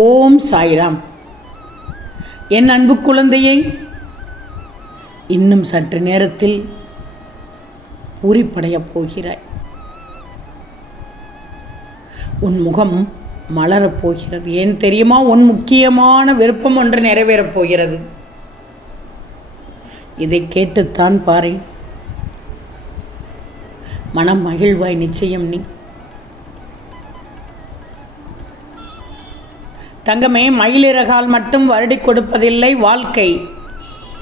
ஓம் சாய்ராம். என் அன்பு குழந்தையை, இன்னும் சற்று நேரத்தில் பூரிப்படையப் போகிறாய். உன் முகம் மலரப் போகிறது. ஏன் தெரியுமா? உன் முக்கியமான விருப்பம் ஒன்று நிறைவேறப் போகிறது. இதை கேட்டுத்தான் பாரு. மனம் மகிழ்வாய் நிச்சயம். நீ தங்கமே, மயிலிறகால் மட்டும் வருடி கொடுப்பதில்லை வாழ்க்கை.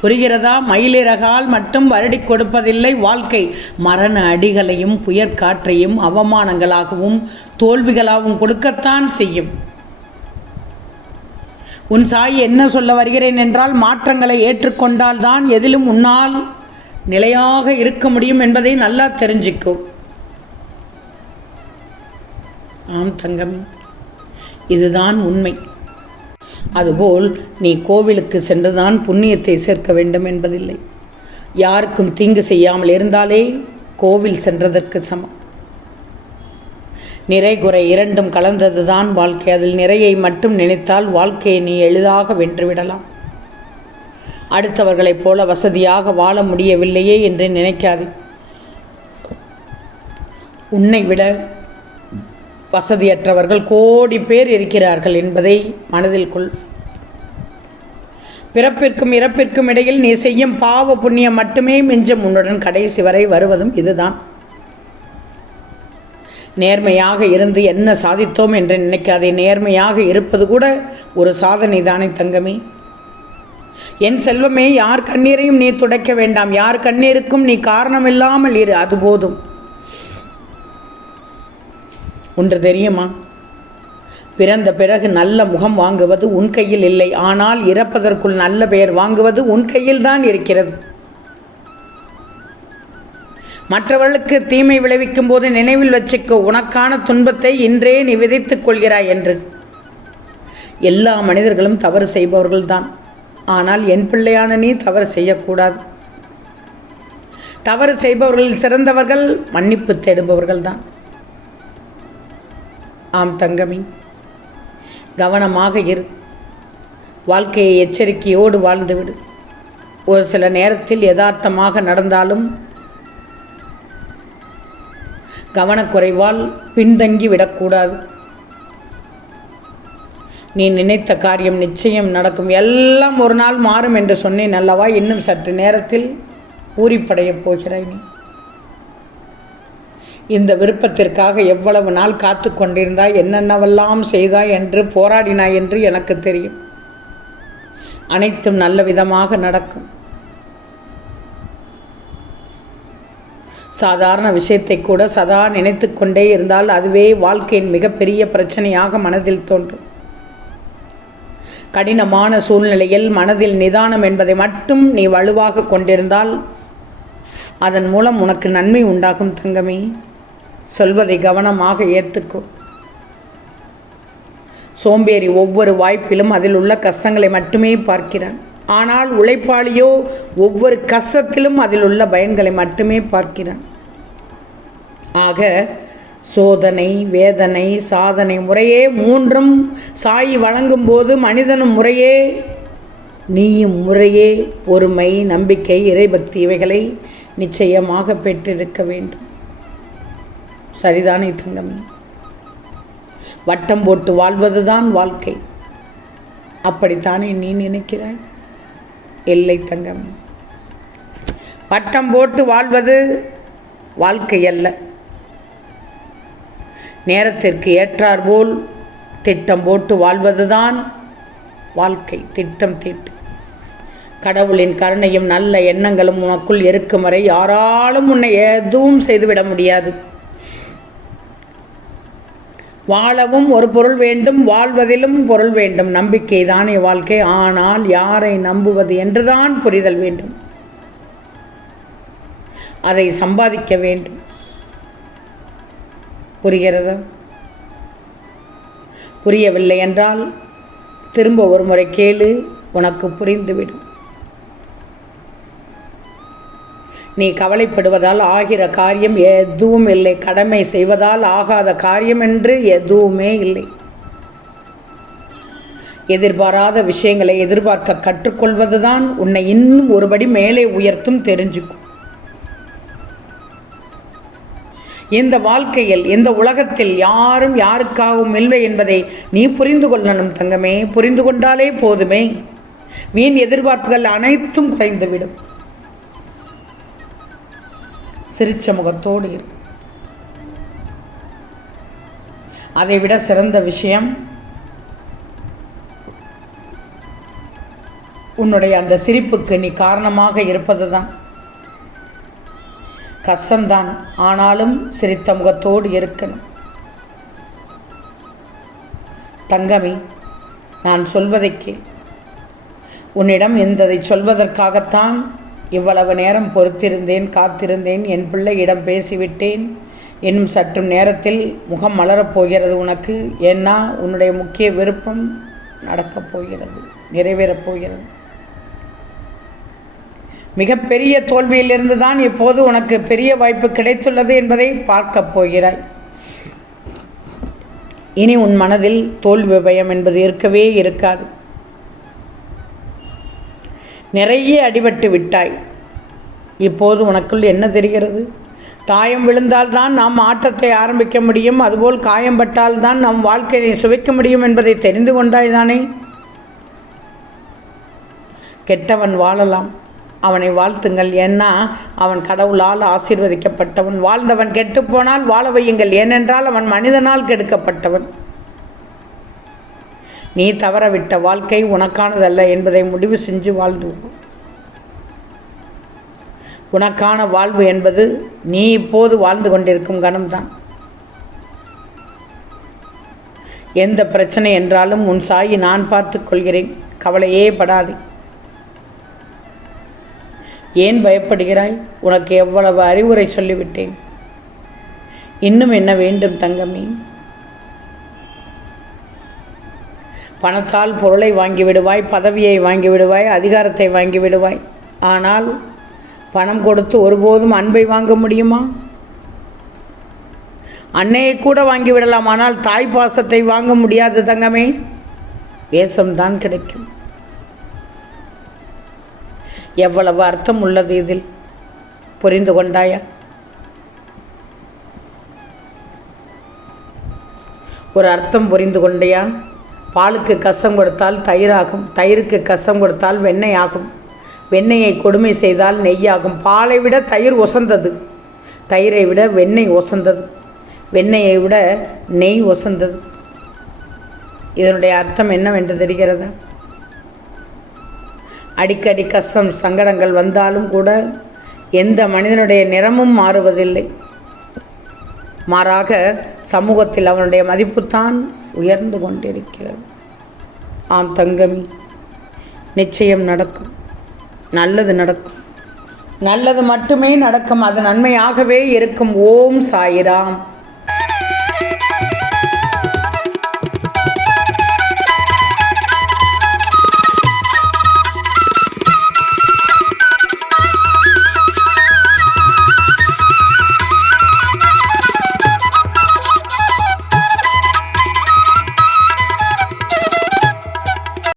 புரிகிறதா? மயிலிறகால் மட்டும் வருடி கொடுப்பதில்லை வாழ்க்கை. மரண அடிகளையும் புயற்காற்றையும் அவமானங்களாகவும் தோல்விகளாகவும் கொடுக்கத்தான் செய்யும். உன் சாய் என்ன சொல்ல வருகிறேன் என்றால், மாற்றங்களை ஏற்றுக்கொண்டால் தான் எதிலும் உன்னால் நிலையாக இருக்க முடியும் என்பதை நல்லா தெரிஞ்சுக்கோ. ஆம் தங்கமே, இதுதான் உண்மை. அதுபோல் நீ கோவிலுக்கு சென்றுதான் புண்ணியத்தை சேர்க்க வேண்டும் என்பதில்லை. யாருக்கும் தீங்கு செய்யாமல் இருந்தாலே கோவில் சென்றதற்கு சமம். நிறை குறை இரண்டும் கலந்தது தான் வாழ்க்கை. அதில் நிறையை மட்டும் நினைத்தால் வாழ்க்கையை நீ எளிதாக வென்றுவிடலாம். அடுத்தவர்களைப் போல வசதியாக வாழ முடியவில்லையே என்று நினைக்காதே. உன்னை விட வசதியற்றவர்கள் கோடி பேர் இருக்கிறார்கள் என்பதை மனதில் கொள். பிறப்பிற்கும் இறப்பிற்கும் இடையில் நீ செய்யும் பாவ புண்ணியம் மட்டுமே மிஞ்சம் உன்னுடன் கடைசி வரை வருவதும் இதுதான். நேர்மையாக இருந்து என்ன சாதித்தோம் என்று நினைக்காதே. நேர்மையாக இருப்பது கூட ஒரு சாதனை தானே தங்கமே. என் செல்வமே, யார் கண்ணீரையும் நீ துடைக்க வேண்டாம். யார் கண்ணீருக்கும் நீ காரணமில்லாமல் இரு, அது போதும். ஒன்று தெரியுமா? பிறந்த பிறகு நல்ல முகம் வாங்குவது உன் கையில் இல்லை. ஆனால் இறப்பதற்குள் நல்ல பெயர் வாங்குவது உன் கையில் தான் இருக்கிறது. மற்றவர்களுக்கு தீமை விளைவிக்கும் போது நினைவில் வச்சுக்கோ, உனக்கான துன்பத்தை இன்றே நீ விதைத்துக் கொள்கிறாய் என்று. எல்லா மனிதர்களும் தவறு செய்பவர்கள்தான். ஆனால் என் பிள்ளையான நீ தவறு செய்யக்கூடாது. தவறு செய்பவர்களில் சிறந்தவர்கள் மன்னிப்பு தேடுபவர்கள்தான். ஆம் தங்கமி, கவனமாக இரு. வாழ்க்கையை எச்சரிக்கையோடு வாழ்ந்துவிடு. ஒரு சில நேரத்தில் யதார்த்தமாக நடந்தாலும் கவனக்குறைவால் பின்தங்கி விடக்கூடாது. நீ நினைத்த காரியம் நிச்சயம் நடக்கும். எல்லாம் ஒரு நாள் மாறும் என்று சொன்னேன் அல்லவா? இன்னும் சற்று நேரத்தில் பூரிப்படையப் போகிறாய் நீ. இந்த விருப்பத்திற்காக எவ்வளவு நாள் காத்து கொண்டிருந்தாய், என்னென்னவெல்லாம் செய்தாய் என்று போராடினாய் என்று எனக்கு தெரியும். அனைத்தும் நல்ல விதமாக நடக்கும். சாதாரண விஷயத்தை கூட சதா நினைத்து கொண்டே இருந்தால் அதுவே வாழ்க்கையின் மிகப்பெரிய பிரச்சனையாக மனதில் தோன்றும். கடினமான சூழ்நிலையில் மனதில் நிதானம் என்பதை மட்டும் நீ வலுவாக கொண்டிருந்தால் அதன் மூலம் உனக்கு நன்மை உண்டாகும் தங்கமே. சொல்வதை கவனமாக ஏற்றுக்கோ. சோம்பேறி ஒவ்வொரு வாய்ப்பிலும் அதில் உள்ள கஷ்டங்களை மட்டுமே பார்க்கிறான். ஆனால் உழைப்பாளியோ ஒவ்வொரு கஷ்டத்திலும் அதில் உள்ள பயன்களை மட்டுமே பார்க்கிறான். ஆக சோதனை, வேதனை, சாதனை முறையே மூன்றும் சாய் வழங்கும் போது மனிதனும் முறையே, நீயும் முறையே பொறுமை, நம்பிக்கை, இறைபக்தி இவைகளை நிச்சயமாக பெற்றிருக்க வேண்டும். சரிதானே தங்கமே? வட்டம் போட்டு வாழ்வதுதான் வாழ்க்கை. அப்படித்தானே நீ நினைக்கிறாய்? இல்லை தங்கமே, வட்டம் போட்டு வாழ்வது வாழ்க்கை அல்ல. நேரத்திற்கு ஏற்றாற்போல் திட்டம் போட்டு வாழ்வதுதான் வாழ்க்கை. திட்டம் தீட்டு. கடவுளின் கருணையும் நல்ல எண்ணங்களும் உனக்குள் இருக்கும் வரை யாராலும் உன்னை எதுவும் செய்துவிட முடியாது. வாழவும் ஒரு பொருள் வேண்டும், வாழ்வதிலும் பொருள் வேண்டும். நம்பிக்கை தானே வாழ்க்கை. ஆனால் யாரை நம்புவது என்றுதான் புரிதல் வேண்டும். அதை சம்பாதிக்க வேண்டும். புரிகிறதா? புரியவில்லை என்றால் திரும்ப ஒரு முறை கேளு, உனக்கு புரிந்துவிடும். நீ கவலைப்படுவதால் ஆகிற காரியம் எதுவும் இல்லை. கடமை செய்வதால் ஆகாத காரியம் என்று எதுவுமே இல்லை. எதிர்பாராத விஷயங்களை எதிர்பார்க்க கற்றுக்கொள்வது தான் உன்னை இன்னும் ஒருபடி மேலே உயர்த்தும். தெரிஞ்சுக்கும். இந்த வாழ்க்கையில், இந்த உலகத்தில் யாரும் யாருக்காகவும் இல்லை என்பதை நீ புரிந்து கொள்ளணும் தங்கமே. புரிந்து கொண்டாலே போதுமே. வீண் எதிர்பார்ப்புகள் அனைத்தும் குறைந்துவிடும். சிரிச்ச முகத்தோடு இரு. அதைவிட சிறந்த விஷயம் உன்னுடைய அந்த சிரிப்புக்கு நீ காரணமாக இருப்பது தான். கஷ்டம்தான், ஆனாலும் சிரித்த முகத்தோடு இருக்கணும். தங்கமே, நான் சொல்வதை கேள். உன்னிடம் இந்ததை சொல்வதற்காகத்தான் இவ்வளவு நேரம் பொறுத்திருந்தேன், காத்திருந்தேன். என் பிள்ளையிடம் பேசிவிட்டேன். இன்னும் சற்று நேரத்தில் முகம் மலரப் போகிறது உனக்கு. ஏன்னா உன்னுடைய முக்கிய விருப்பம் நடக்கப் போகிறது, நிறைவேறப் போகிறது. மிகப்பெரிய தோல்வியிலிருந்து தான் இப்போது உனக்கு பெரிய வாய்ப்பு கிடைத்துள்ளது என்பதை பார்க்கப் போகிறாய். இனி உன் மனதில் தோல்வி பயம் என்பது இருக்கவே இருக்காது. நிறைய அடிபட்டு விட்டாய். இப்போது உனக்குள் என்ன தெரிகிறது? காயம் விழுந்தால்தான் நாம் ஆட்டத்தை ஆரம்பிக்க முடியும், அதுபோல் காயம்பட்டால் தான் நம் வாழ்க்கையை சுவைக்க முடியும் என்பதை தெரிந்து கொண்டாய்தானே. கெட்டவன் வாழலாம், அவனை வாழ்த்துங்கள். ஏன்னா அவன் கடவுளால் ஆசீர்வதிக்கப்பட்டவன். வாழ்ந்தவன் கெட்டுப்போனால் வாழ வையுங்கள். ஏனென்றால் அவன் மனிதனால் கெடுக்கப்பட்டவன். நீ தவறவிட்ட வாழ்க்கை உனக்கானதல்ல என்பதை முடிவு செஞ்சு வாழ்ந்து. உனக்கான வாழ்வு என்பது நீ இப்போது வாழ்ந்து கொண்டிருக்கும் கணம்தான். எந்த பிரச்சனை என்றாலும் உன் சாயி நான் பார்த்து கொள்கிறேன். கவலையே படாதே. ஏன் பயப்படுகிறாய்? உனக்கு எவ்வளவு அறிவுரை சொல்லிவிட்டேன். இன்னும் என்ன வேண்டும் தங்கமே? பணத்தால் பொருளை வாங்கிவிடுவாய், பதவியை வாங்கிவிடுவாய், அதிகாரத்தை வாங்கிவிடுவாய். ஆனால் பணம் கொடுத்து ஒருபோதும் அன்பை வாங்க முடியுமா? அன்னையை கூட வாங்கிவிடலாம், ஆனால் தாய் பாசத்தை வாங்க முடியாது தங்கமே. வேஷம்தான் கிடைக்கும். எவ்வளவு அர்த்தம் உள்ளது இதில், புரிந்து கொண்டாயா? ஒரு அர்த்தம் புரிந்து கொண்டையா? பாலுக்கு கசம் கொடுத்தால் தயிராகும், தயிருக்கு கசம் கொடுத்தால் வெண்ணெய் ஆகும், வெண்ணெயை கொடுமை செய்தால் நெய்யாகும். பாலை விட தயிர் ஒசந்தது, தயிரை விட வெண்ணெய் ஒசந்தது, வெண்ணெயை விட நெய் ஒசந்தது. இதனுடைய அர்த்தம் என்னவென்று தெரிகிறதா? அடிக்கடி கஷ்டம் சங்கடங்கள் வந்தாலும் கூட எந்த மனிதனுடைய நிறமும் மாறுவதில்லை. மாறாக சமூகத்தில் அவனுடைய மதிப்புத்தான் உயர்ந்து கொண்டிருக்கிறது. ஆம் தங்கமி, நிச்சயம் நடக்கும். நல்லது நடக்கும். நல்லது மட்டுமே நடக்கும். அது நன்மையாகவே இருக்கும். ஓம் சாயிராம்.